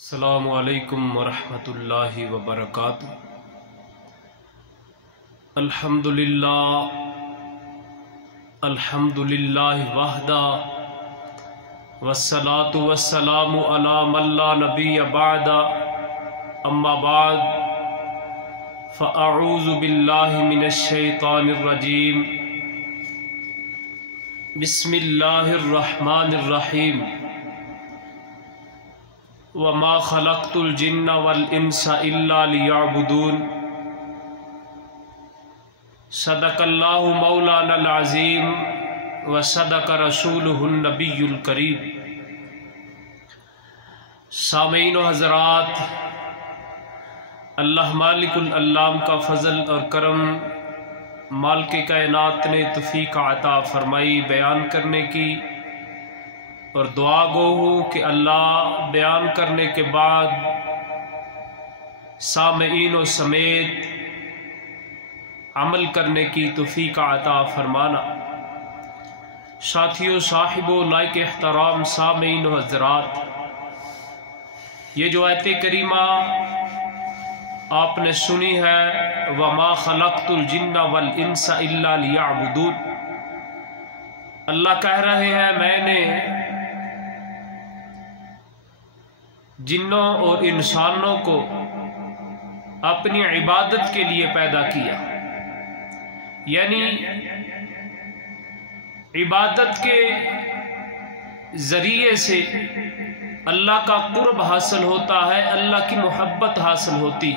السلام علیکم ورحمۃ اللہ وبرکاتہ۔ الحمد للہ وحدہ والصلاة والسلام علی من لا نبی بعد، اما بعد فاعوذ باللہ من الشیطان الرجیم، بسم اللہ الرحمن الرحیم۔ وما خلقت الجن والانس الا ليعبدون، صدق اللہ مولانا العظیم وصدق رسولہ النبی الکریم۔ سامعین و حضرات، اللہ مالک العلام کا فضل اور کرم مالک کائنات نے توفیق عطا فرمائی بیان کرنے کی، اور دعا گو ہوں کہ اللہ بیان کرنے کے بعد سامعین و سمیت عمل کرنے کی توفیق عطا فرمانا۔ ساتھیو، صاحبو، لائق احترام سامعین و حضرات، یہ جو آیت کریمہ آپ نے سنی ہے، وَمَا خَلَقْتُ الْجِنَّ وَالْإِنسَ إِلَّا لِيَعْبُدُونَ، اللہ کہہ رہے ہیں میں نے جنوں اور انسانوں کو اپنی عبادت کے لیے پیدا کیا، یعنی عبادت کے ذریعے سے اللہ کا قرب حاصل ہوتا ہے، اللہ کی محبت حاصل ہوتی۔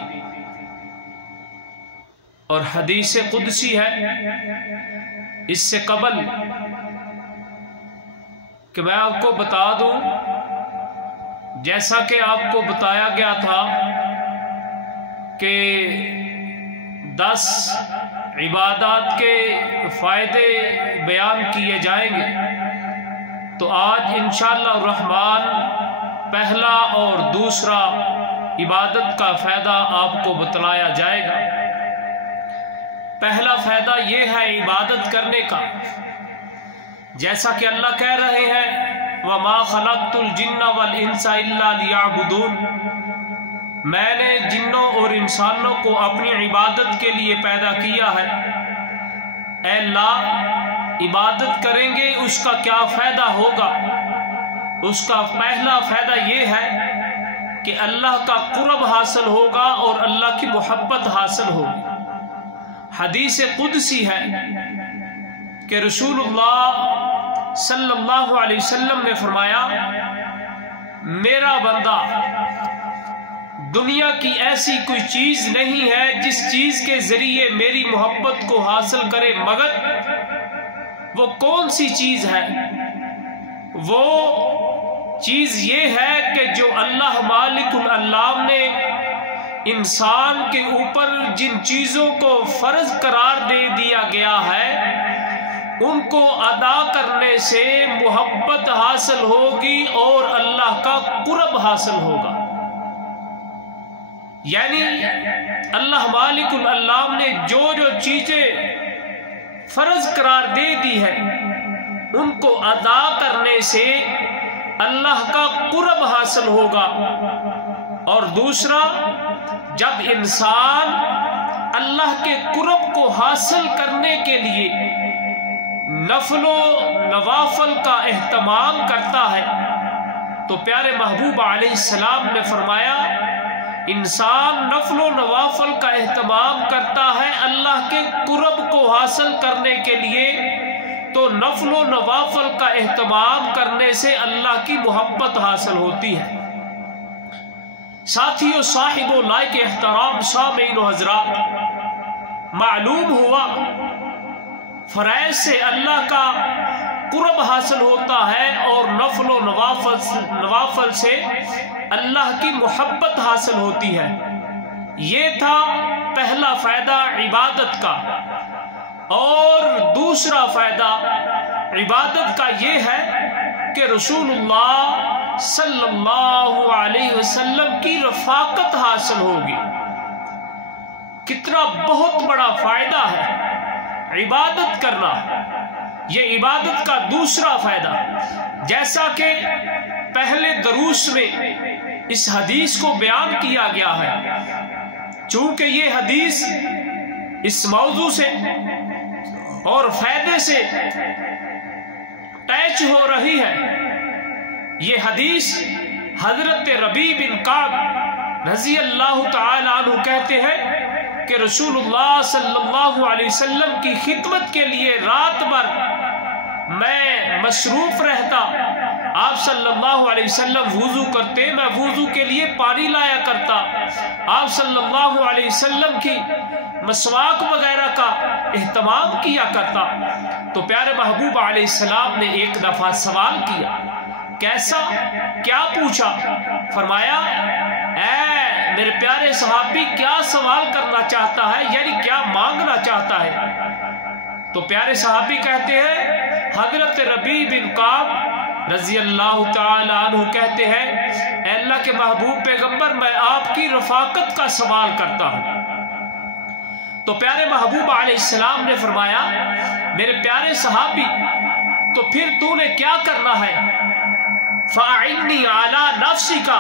اور حدیث قدسی ہے اس سے قبل کہ میں آپ کو بتا دوں، جیسا کہ آپ کو بتایا گیا تھا کہ 10 عبادات کے فائدے بیان کیے جائیں گے، تو آج انشاءاللہ الرحمن پہلا اور دوسرا عبادت کا فائدہ آپ کو بتلایا جائے گا۔ پہلا فائدہ یہ ہے عبادت کرنے کا، جیسا کہ اللہ کہہ رہے ہیں وَمَا خَلَقْتُ الْجِنَّ وَالْإِنسَ إِلَّا لِيَعْبُدُونَ، میں نے جنوں اور انسانوں کو اپنی عبادت کے لیے پیدا کیا ہے۔ اے اللہ، عبادت کریں گے اس کا کیا فائدہ ہوگا؟ اس کا پہلا فائدہ یہ ہے کہ اللہ کا قرب حاصل ہوگا اور اللہ کی محبت حاصل ہوگی۔ حدیث قدسی ہے کہ رسول اللہ صلی اللہ علیہ وسلم نے فرمایا، میرا بندہ دنیا کی ایسی کوئی چیز نہیں ہے جس چیز کے ذریعے میری محبت کو حاصل کرے، مگر وہ کون سی چیز ہے؟ وہ چیز یہ ہے کہ جو اللہ مالک العلام نے انسان کے اوپر جن چیزوں کو فرض قرار دے دیا گیا ہے، ان کو ادا کرنے سے محبت حاصل ہوگی اور اللہ کا قرب حاصل ہوگا۔ یعنی اللہ مالک العلام نے جو چیزیں فرض قرار دے دی ہے، ان کو ادا کرنے سے اللہ کا قرب حاصل ہوگا۔ اور دوسرا، جب انسان اللہ کے قرب کو حاصل کرنے کے لیے نفل و نوافل کا اہتمام کرتا ہے، تو پیارے محبوب علیہ السلام نے فرمایا، انسان نفل و نوافل کا اہتمام کرتا ہے اللہ کے قرب کو حاصل کرنے کے لیے، تو نفل و نوافل کا اہتمام کرنے سے اللہ کی محبت حاصل ہوتی ہے۔ ساتھیو، صاحب و لائق احترام سامعین و حضرات، معلوم ہوا فرائض سے اللہ کا قرب حاصل ہوتا ہے اور نفل و نوافل سے اللہ کی محبت حاصل ہوتی ہے۔ یہ تھا پہلا فائدہ عبادت کا۔ اور دوسرا فائدہ عبادت کا یہ ہے کہ رسول اللہ صلی اللہ علیہ وسلم کی رفاقت حاصل ہوگی۔ کتنا بہت بڑا فائدہ ہے عبادت کرنا، یہ عبادت کا دوسرا فائدہ۔ جیسا کہ پہلے دروس میں اس حدیث کو بیان کیا گیا ہے۔ چونکہ یہ حدیث اس موضوع سے اور فائدے سے ٹچ ہو رہی ہے۔ یہ حدیث حضرت ربیع بن کعب رضی اللہ تعالی عنہ کہتے ہیں کہ رسول اللہ صلی اللہ علیہ وسلم کی خدمت کے لیے رات بھر میں مصروف رہتا۔ آپ صلی اللہ علیہ وسلم وضو کرتے، میں وضو کے لیے پانی لایا کرتا۔ آپ صلی اللہ علیہ وسلم کی مسواک وغیرہ کا اہتمام کیا کرتا۔ تو پیارے محبوب علیہ السلام نے ایک دفعہ سوال کیا۔ کیسا؟ کیا پوچھا؟ فرمایا اے میرے پیارے صحابی کیا سوال کرنا چاہتا ہے، یعنی کیا مانگنا چاہتا ہے؟ تو پیارے صحابی کہتے ہیں، حضرت ربیع بن کعب رضی اللہ تعالی عنہ کہتے ہیں، اے اللہ کے محبوب پیغمبر میں آپ کی رفاقت کا سوال کرتا ہوں۔ تو پیارے محبوب علیہ السلام نے فرمایا، میرے پیارے صحابی تو پھر تو نے کیا کرنا ہے؟ فَأَعِنِّي عَلَى نَفْسِكَ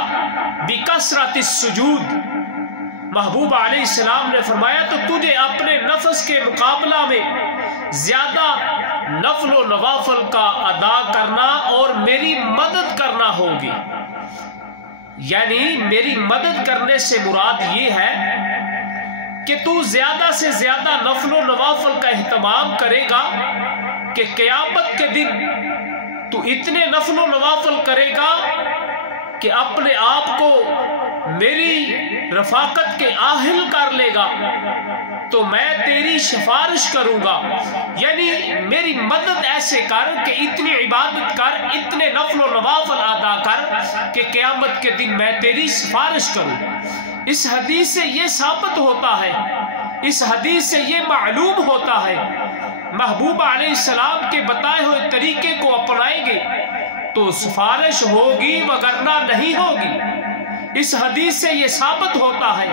بِكَثْرَةِ السُّجُودِ۔ محبوب علیہ السلام نے فرمایا تو تجھے اپنے نفس کے مقابلہ میں زیادہ نفل و نوافل کا ادا کرنا اور میری مدد کرنا ہوگی۔ یعنی میری مدد کرنے سے مراد یہ ہے کہ تو زیادہ سے زیادہ نفل و نوافل کا اہتمام کرے گا کہ قیامت کے دن تو اتنے نفل و نوافل کرے گا کہ اپنے آپ کو میری رفاقت کے اہل کر لے گا تو میں تیری سفارش کروں گا۔ یعنی میری مدد ایسے کر کہ اتنی عبادت کر، اتنے نفل و نوافل ادا کر کہ قیامت کے دن میں تیری سفارش کروں۔ اس حدیث سے یہ ثابت ہوتا ہے، اس حدیث سے یہ معلوم ہوتا ہے، محبوب علیہ السلام کے بتائے ہوئے طریقے کو اپنائیں گے تو سفارش ہوگی وگرنہ نہیں ہوگی۔ اس حدیث سے یہ ثابت ہوتا ہے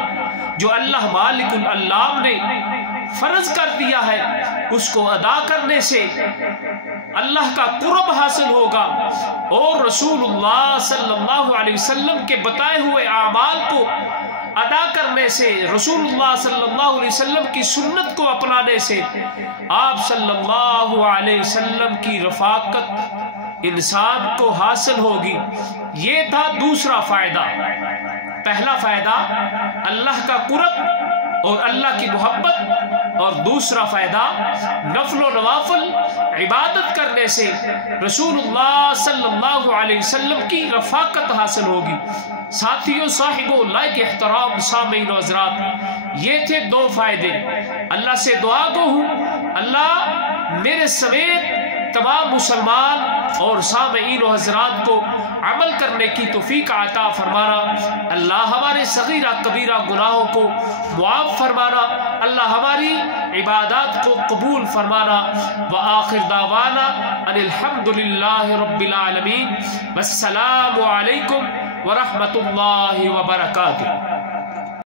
جو اللہ مالک العلام نے فرض کر دیا ہے اس کو ادا کرنے سے اللہ کا قرب حاصل ہوگا، اور رسول اللہ صلی اللہ علیہ وسلم کے بتائے ہوئے اعمال کو ادا کرنے سے، رسول اللہ صلی اللہ علیہ وسلم کی سنت کو اپنانے سے آپ صلی اللہ علیہ وسلم کی رفاقت انسان کو حاصل ہوگی۔ یہ تھا دوسرا فائدہ۔ پہلا فائدہ اللہ کا قرب اور اللہ کی محبت، اور دوسرا فائدہ نفل و نوافل عبادت کرنے سے رسول اللہ صلی اللہ علیہ وسلم کی رفاقت حاصل ہوگی۔ ساتھیوں، صاحبوں، لائق احترام سامعین و حضرات، یہ تھے دو فائدے۔ اللہ سے دعا گو ہوں اللہ میرے سمیت تمام مسلمان اور سامعین و حضرات کو عمل کرنے کی توفیق عطا فرمانا۔ اللہ ہمارے صغیرہ کبیرہ گناہوں کو معاف فرمانا، اللہ ہماری عبادات کو قبول فرمانا۔ وآخر دعوانا ان الحمد للہ رب العالمین، والسلام علیکم ورحمۃ اللہ وبرکاتہ۔